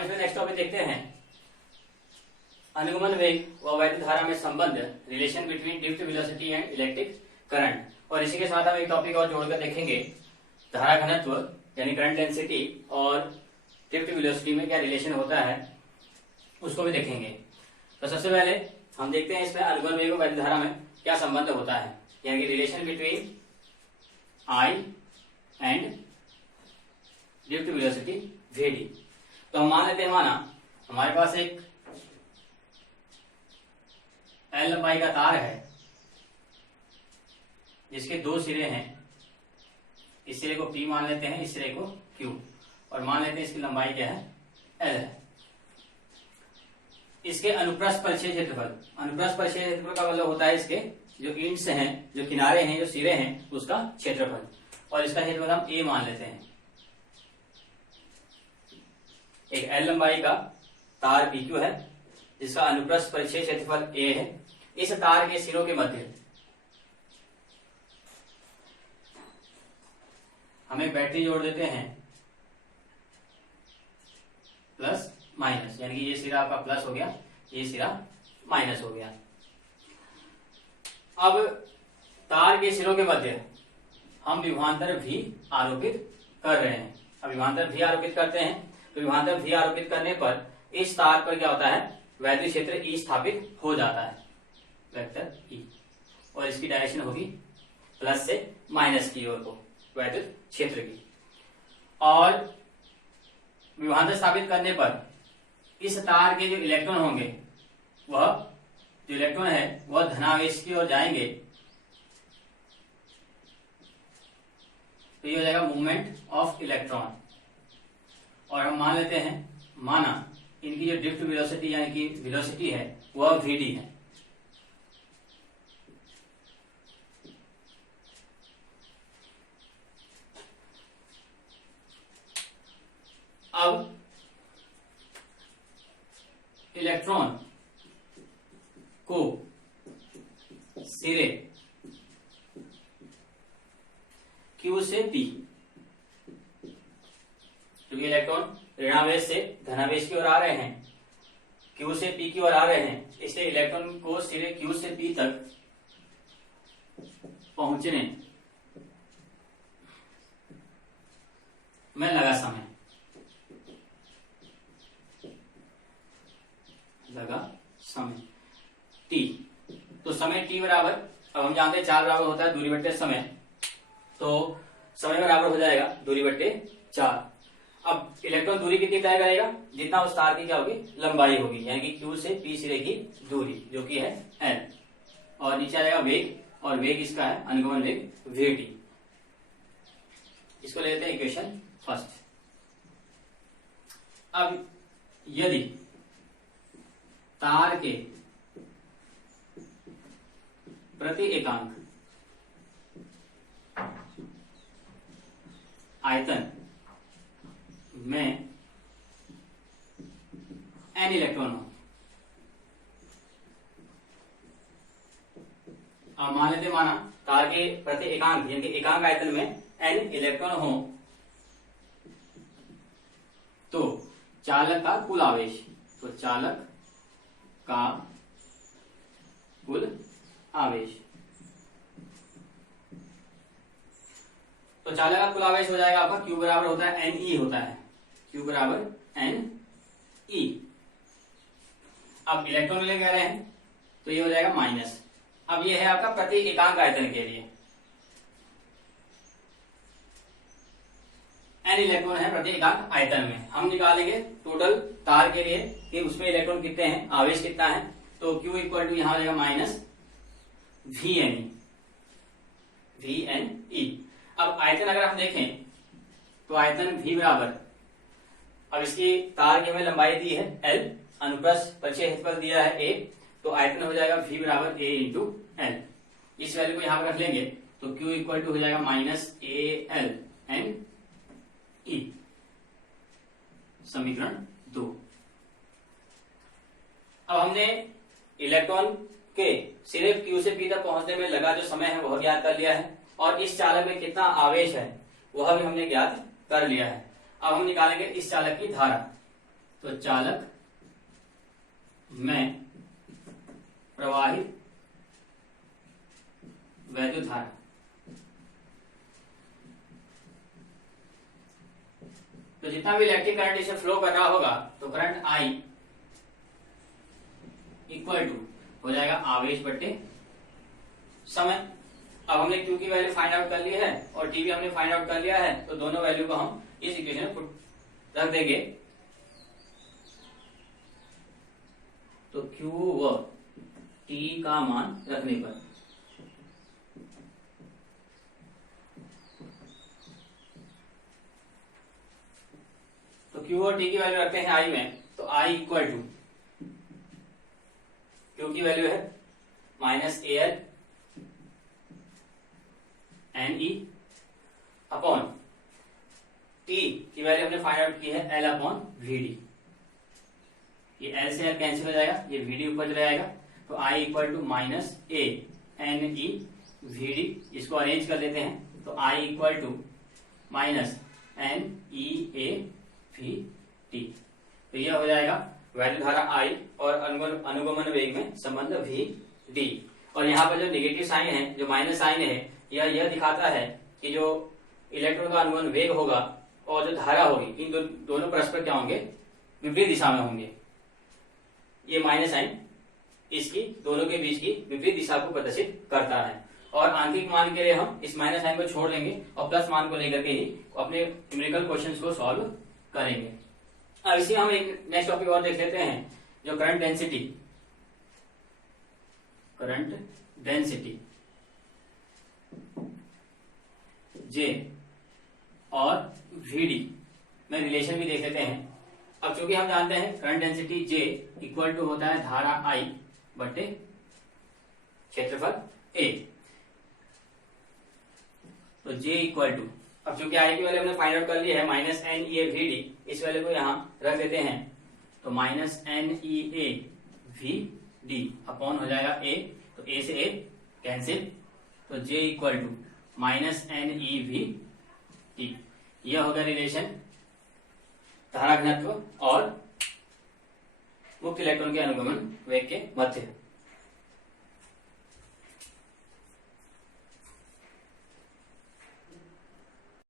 इसमें next topic देखते हैं अनुगमन वेग व वैद्युत धारा में संबंध, relation between drift velocity and electric current. और इसी के साथ हम एक टॉपिक और जोड़कर देखेंगे, धारा घनत्व यानी करंट डेंसिटी और ड्रिफ्ट वेलोसिटी में क्या रिलेशन होता है उसको भी देखेंगे। तो सबसे पहले हम देखते हैं इसमें अनुगमन वेग व वैद्युत धारा में क्या संबंध होता है, यानी कि relation between I and drift velocity VD. तो हम मान लेते हैं, माना हमारे पास एक एल लंबाई का तार है जिसके दो सिरे हैं। इस सिरे को P मान लेते हैं, इस सिरे को Q, और मान लेते हैं इसकी लंबाई क्या है, L है। इसके अनुप्रस्थ परिक्षेय क्षेत्रफल, अनुप्रस्थ परिक्षेय क्षेत्रफल का मतलब होता है इसके जो इंड्स हैं, जो किनारे हैं, जो सिरे हैं, उसका क्षेत्रफल, और इसका क्षेत्रफल हम A मान लेते हैं। एक L लंबाई का तार PQ है जिसका अनुप्रस्थ परिक्षेय क्षेत्रफल A है। इस तार के सिरों के मध्य हम एक बैटरी जोड़ देते हैं, प्लस माइनस, यानी कि ये सिरा आपका प्लस हो गया, ये सिरा माइनस हो गया। अब तार के सिरों के मध्य हम विभवांतर भी आरोपित कर रहे हैं। अब विभवांतर भी आरोपित करते हैं, तो विभवांतर भी आरोपित करने पर इस तार पर क्या होता है, वैद्युत क्षेत्र E स्थापित हो जाता है, वेक्टर E, और इसकी डायरेक्शन होगी प्लस से माइनस की ओर को, वैद्युत क्षेत्र की। और विभवांतर स्थापित करने पर इस तार के जो इलेक्ट्रॉन होंगे, वह जो इलेक्ट्रॉन है वह धनावेश की ओर जाएंगे। तो ये हो जाएगा मूवमेंट ऑफ इलेक्ट्रॉन। और हम मान लेते हैं, माना इनकी जो ड्रिफ्ट वेलोसिटी यानी कि वेलोसिटी है वह Vd है। अब इलेक्ट्रॉन को सिरे Q से P, क्योंकि इलेक्ट्रॉन ऋणावेश से धनावेश की ओर आ रहे हैं, Q से P की ओर आ रहे हैं, इसलिए इलेक्ट्रॉन को सिरे Q से P तक पहुंचने में लगा समय T। तो समय T बराबर, अब हम जानते हैं 4 बराबर होता है दूरी बट्टे समय, तो समय बराबर हो जाएगा दूरी बट्टे 4। अब इलेक्ट्रॉन दूरी कितनी तय करेगा, जितना उस तार की क्या होगी, लंबाई होगी, यानी कि Q से P सिरे की दूरी जो कि है L, और नीचे आ जाएगा वेग, और वेग इसका है अनुगमन वेग Vt। इसको लेते हैं इक्वेशन फर्स्ट। अब यदि तार के प्रति एकांक आयतन में n इलेक्ट्रॉन हो, अब मान लेते, माना तार के प्रति एकांक यानी कि एकांक आयतन में n इलेक्ट्रॉन हो, तो चालक का कुल आवेश, तो चालक का कुल आवेश, तो चालक का कुल आवेश हो जाएगा आपका Q बराबर होता है Ne होता है, Q बराबर Ne। अब इलेक्ट्रॉन ले कह रहे हैं तो ये हो जाएगा माइनस। अब ये है आपका प्रति एकांक आयतन के लिए, n इलेक्ट्रॉन है प्रति एकांक आयतन में। हम निकालेंगे टोटल तार के लिए कि उसमें इलेक्ट्रॉन कितने हैं, आवेश कितना है, तो Q इक्वल टू यहां हो जाएगा माइनस Vne। अब आयतन अगर हम देखें तो आयतन V बराबर, अब इसकी तार की हमें लंबाई दी है L, अनुप्रस्थ परिक्षेय क्षेत्रफल दिया है A, तो आयतन हो जाएगा V बराबर A इंटू L। इस वैल्यू को यहां पर रख लेंगे तो Q इक्वल टू हो जाएगा माइनस AL एन E, समीकरण 2। अब हमने इलेक्ट्रॉन के सिरे Q से P तक पहुंचने में लगा जो समय है वह ज्ञात कर लिया है, और इस चालक में कितना आवेश है वह भी हमने ज्ञात कर लिया है। अब हम निकालेंगे इस चालक की धारा। तो चालक में प्रवाहित वैद्युत धारा, तो जितना भी इलेक्ट्रिक करंट इसे फ्लो कर रहा होगा तो करंट I इक्वल टू हो जाएगा आवेश बट्टे समय। अब हमने Q की वैल्यू फाइंड आउट कर ली है और T भी हमने फाइंड आउट कर लिया है, तो दोनों वैल्यू को हम इस इक्वेशन में रख देंगे। तो Q व T का मान रखने पर तो Q और T की वैल्यू रखते हैं I में, तो I इक्वल टू Q की वैल्यू है -AL NE अपॉन T की वैल्यू हमने फाइंड आउट की है L अपॉन VD। ये L से L कैंसिल हो जाएगा, ये VD ऊपर चला जाएगा, तो I equal to -A NE VD। इसको अरेंज कर लेते हैं, तो I equal to -NEA VT। तो यह हो जाएगा वैद्युत धारा I और अनुगमन वेग में संबंध VD। और यहाँ पर जो नेगेटिव साइन है, जो माइनस साइन है, यह दिखाता है कि जो इलेक्ट्रॉन का अनुगमन वेग होगा और जो धारा होगी, इन दोनों परस्पर क्या होंगे, विपरीत दिशा में होंगे। ये माइनस साइन इसकी दोनों के बीच की विपरीत दिशा को प्रदर्शित करता है। और आंतरिक मान के लिए हम इस माइनस साइन को छोड़ देंगे और प्लस मान को लेकर के ही अपने न्यूमेरिकल क्वेश्चंस को सॉल्व करेंगे। अब इसी हम एक नेक्स्ट टॉपिक और देख लेते हैं, जो करंट डेंसिटी J और VD में रिलेशन भी देख लेते हैं। अब चूंकि हम जानते हैं current density J equal to होता है धारा I बटे क्षेत्रफल A, तो J इक्वल टू, अब चूंकि I की वैल्यू हमने फाइंड आउट कर ली है -NEA VD, इस वैल्यू को यहां रख देते हैं, तो -NEA VD अपॉन हो जाएगा A, तो A से A कैंसिल, तो J इक्वल टू -NEVT। यह होगा रिलेशन धारा घनत्व और मुक्त इलेक्ट्रॉन के अनुगमन वेग के मध्य।